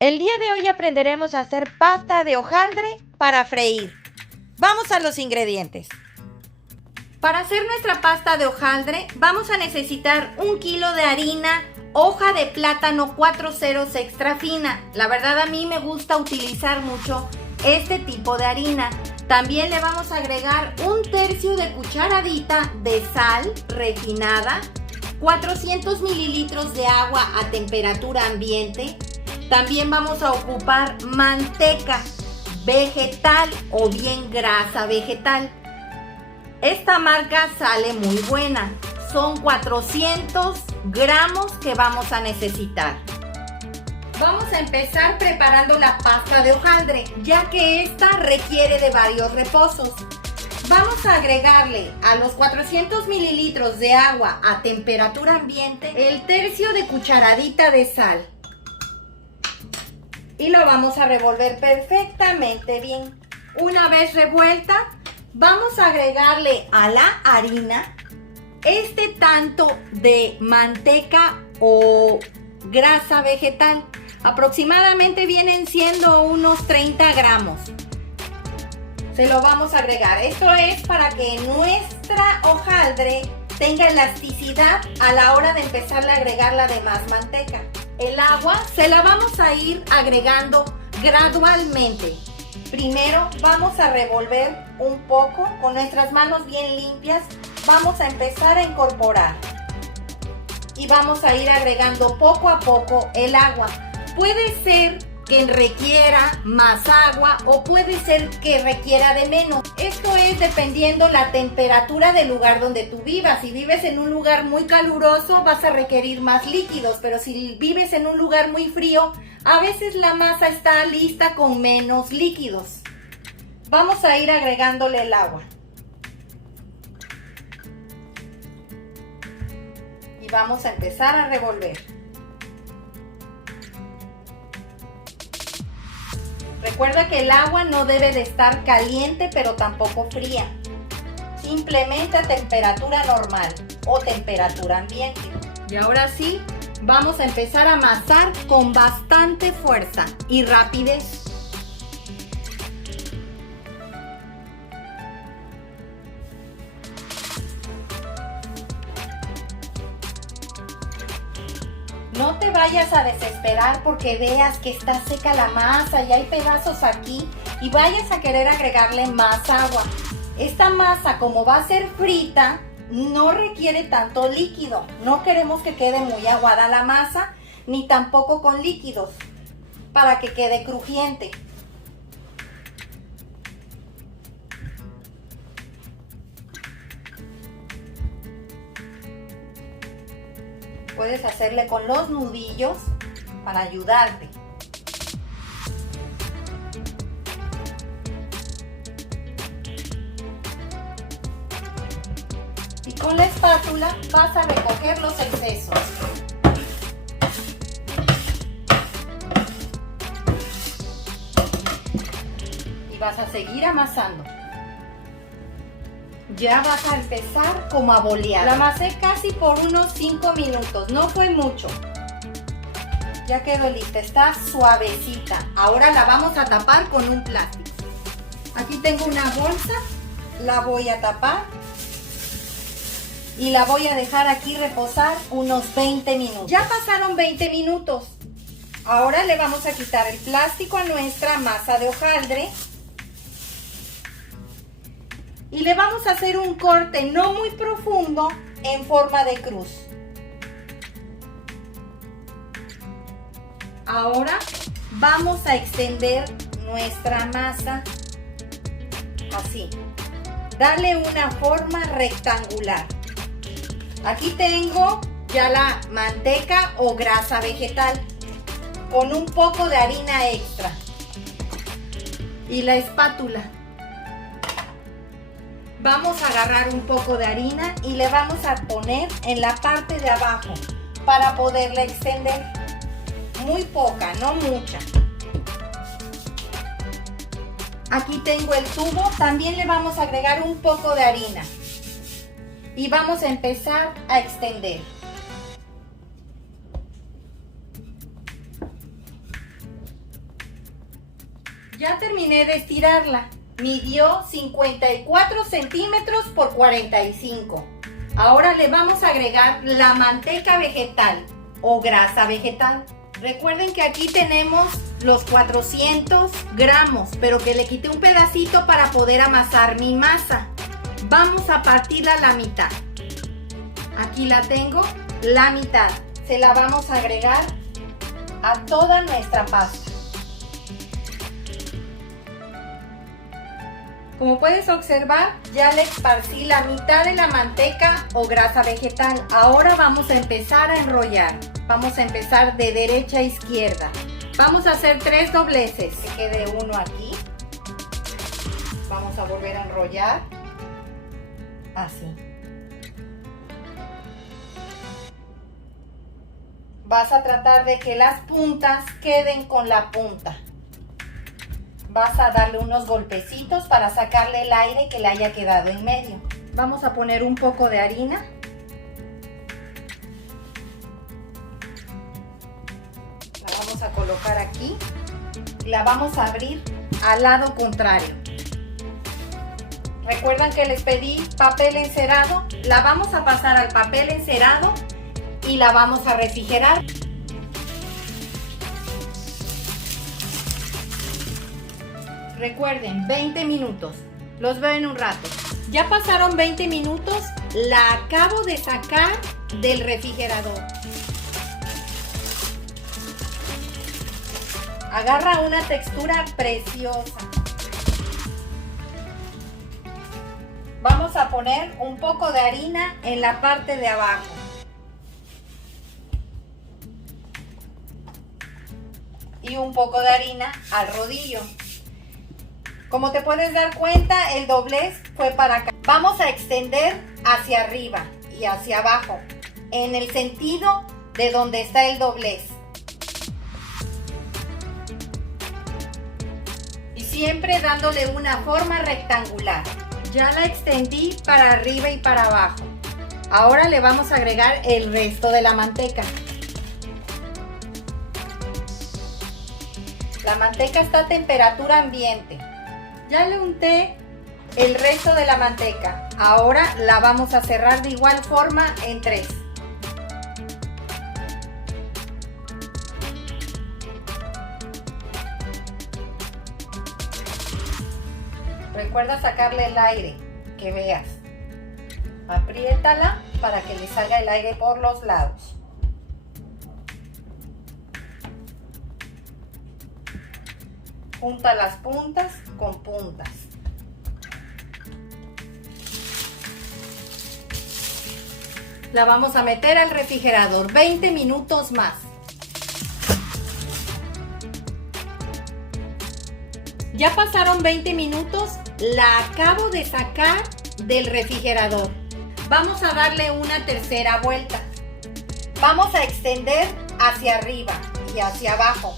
El día de hoy aprenderemos a hacer pasta de hojaldre para freír. Vamos a los ingredientes. Para hacer nuestra pasta de hojaldre vamos a necesitar 1 kilo de harina, hoja de plátano 4 ceros extra fina. La verdad a mí me gusta utilizar mucho este tipo de harina. También le vamos a agregar 1/3 de cucharadita de sal refinada, 400 mililitros de agua a temperatura ambiente. También vamos a ocupar manteca vegetal o bien grasa vegetal. Esta marca sale muy buena. Son 400 gramos que vamos a necesitar. Vamos a empezar preparando la pasta de hojaldre, ya que esta requiere de varios reposos. Vamos a agregarle a los 400 mililitros de agua a temperatura ambiente el 1/3 de cucharadita de sal. Y lo vamos a revolver perfectamente bien. Una vez revuelta, vamos a agregarle a la harina este tanto de manteca o grasa vegetal. Aproximadamente vienen siendo unos 30 gramos. Se lo vamos a agregar. Esto es para que nuestra hojaldre tenga elasticidad a la hora de empezarle a agregar la demás manteca. El agua se la vamos a ir agregando gradualmente. Primero vamos a revolver un poco con nuestras manos bien limpias. Vamos a empezar a incorporar y vamos a ir agregando poco a poco el agua. Puede ser que requiera más agua o puede ser que requiera de menos. Esto es dependiendo la temperatura del lugar donde tú vivas. Si vives en un lugar muy caluroso vas a requerir más líquidos, pero si vives en un lugar muy frío, a veces la masa está lista con menos líquidos. Vamos a ir agregándole el agua. Y vamos a empezar a revolver. Recuerda que el agua no debe de estar caliente, pero tampoco fría. Simplemente a temperatura normal o temperatura ambiente. Y ahora sí, vamos a empezar a amasar con bastante fuerza y rapidez. No te vayas a desesperar porque veas que está seca la masa y hay pedazos aquí y vayas a querer agregarle más agua. Esta masa, como va a ser frita, no requiere tanto líquido. No queremos que quede muy aguada la masa ni tampoco con líquidos para que quede crujiente. Puedes hacerle con los nudillos para ayudarte. Y con la espátula vas a recoger los excesos. Y vas a seguir amasando. Ya vas a empezar como a bolear. La amasé casi por unos 5 minutos, no fue mucho. Ya quedó lista, está suavecita. Ahora la vamos a tapar con un plástico. Aquí tengo una bolsa, la voy a tapar y la voy a dejar aquí reposar unos 20 minutos. Ya pasaron 20 minutos. Ahora le vamos a quitar el plástico a nuestra masa de hojaldre. Y le vamos a hacer un corte no muy profundo en forma de cruz. Ahora vamos a extender nuestra masa así. Darle una forma rectangular. Aquí tengo ya la manteca o grasa vegetal con un poco de harina extra. Y la espátula. Vamos a agarrar un poco de harina y le vamos a poner en la parte de abajo para poderla extender. Muy poca, no mucha. Aquí tengo el tubo, también le vamos a agregar un poco de harina. Y vamos a empezar a extender. Ya terminé de estirarla. Midió 54 centímetros por 45. Ahora le vamos a agregar la manteca vegetal o grasa vegetal. Recuerden que aquí tenemos los 400 gramos, pero que le quité un pedacito para poder amasar mi masa. Vamos a partirla a la mitad. Aquí la tengo, la mitad. Se la vamos a agregar a toda nuestra pasta. Como puedes observar, ya le esparcí la mitad de la manteca o grasa vegetal. Ahora vamos a empezar a enrollar. Vamos a empezar de derecha a izquierda. Vamos a hacer 3 dobleces. Que quede uno aquí. Vamos a volver a enrollar. Así. Vas a tratar de que las puntas queden con la punta. Vas a darle unos golpecitos para sacarle el aire que le haya quedado en medio. Vamos a poner un poco de harina. La vamos a colocar aquí. La vamos a abrir al lado contrario. ¿Recuerdan que les pedí papel encerado? La vamos a pasar al papel encerado y la vamos a refrigerar. Recuerden, 20 minutos. Los veo en un rato. Ya pasaron 20 minutos. La acabo de sacar del refrigerador. Agarra una textura preciosa. Vamos a poner un poco de harina en la parte de abajo. Y un poco de harina al rodillo. Como te puedes dar cuenta, el doblez fue para acá. Vamos a extender hacia arriba y hacia abajo, en el sentido de donde está el doblez. Y siempre dándole una forma rectangular. Ya la extendí para arriba y para abajo. Ahora le vamos a agregar el resto de la manteca. La manteca está a temperatura ambiente. Ya le unté el resto de la manteca. Ahora la vamos a cerrar de igual forma en 3. Recuerda sacarle el aire, que veas. Apriétala para que le salga el aire por los lados. Junta las puntas con puntas. La vamos a meter al refrigerador 20 minutos más. Ya pasaron 20 minutos, la acabo de sacar del refrigerador. Vamos a darle una tercera vuelta. Vamos a extender hacia arriba y hacia abajo,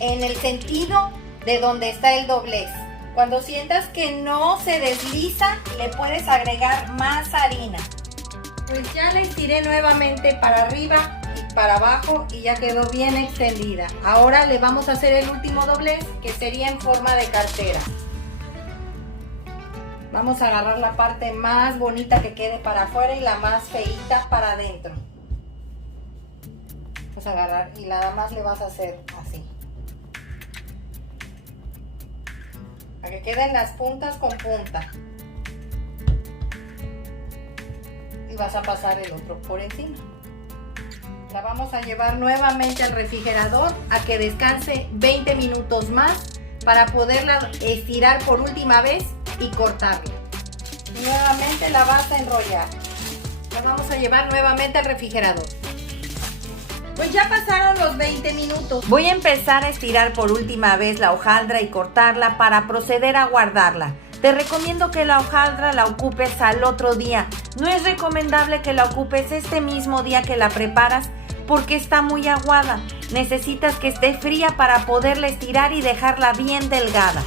en el sentido de donde está el doblez. Cuando sientas que no se desliza, le puedes agregar más harina. Pues ya la estiré nuevamente para arriba y para abajo y ya quedó bien extendida. Ahora le vamos a hacer el último doblez, que sería en forma de cartera. Vamos a agarrar la parte más bonita que quede para afuera y la más feíta para adentro. Vas a agarrar y nada más le vas a hacer así. Para que queden las puntas con punta. Y vas a pasar el otro por encima. La vamos a llevar nuevamente al refrigerador a que descanse 20 minutos más para poderla estirar por última vez y cortarla. Nuevamente la vas a enrollar. La vamos a llevar nuevamente al refrigerador. Pues ya pasaron los 20 minutos. Voy a empezar a estirar por última vez la hojaldra y cortarla para proceder a guardarla. Te recomiendo que la hojaldra la ocupes al otro día. No es recomendable que la ocupes este mismo día que la preparas porque está muy aguada. Necesitas que esté fría para poderla estirar y dejarla bien delgada.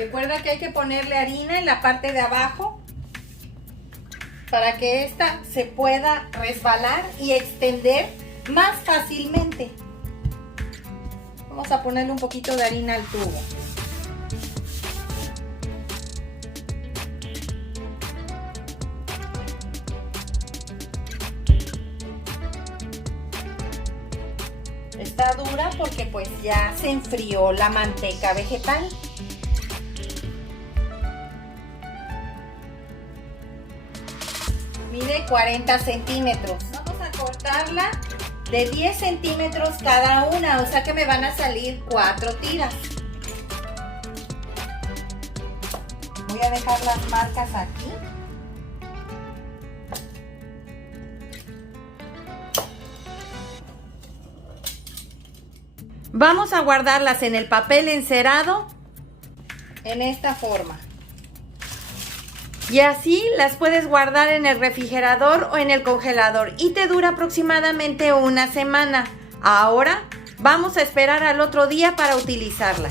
Recuerda que hay que ponerle harina en la parte de abajo para que esta se pueda resbalar y extender más fácilmente. Vamos a ponerle un poquito de harina al tubo. Está dura porque pues ya se enfrió la manteca vegetal. Mide 40 centímetros. Vamos a cortarla de 10 centímetros cada una, o sea que me van a salir 4 tiras. Voy a dejar las marcas aquí. Vamos a guardarlas en el papel encerado en esta forma. Y así las puedes guardar en el refrigerador o en el congelador y te dura aproximadamente una semana. Ahora vamos a esperar al otro día para utilizarla.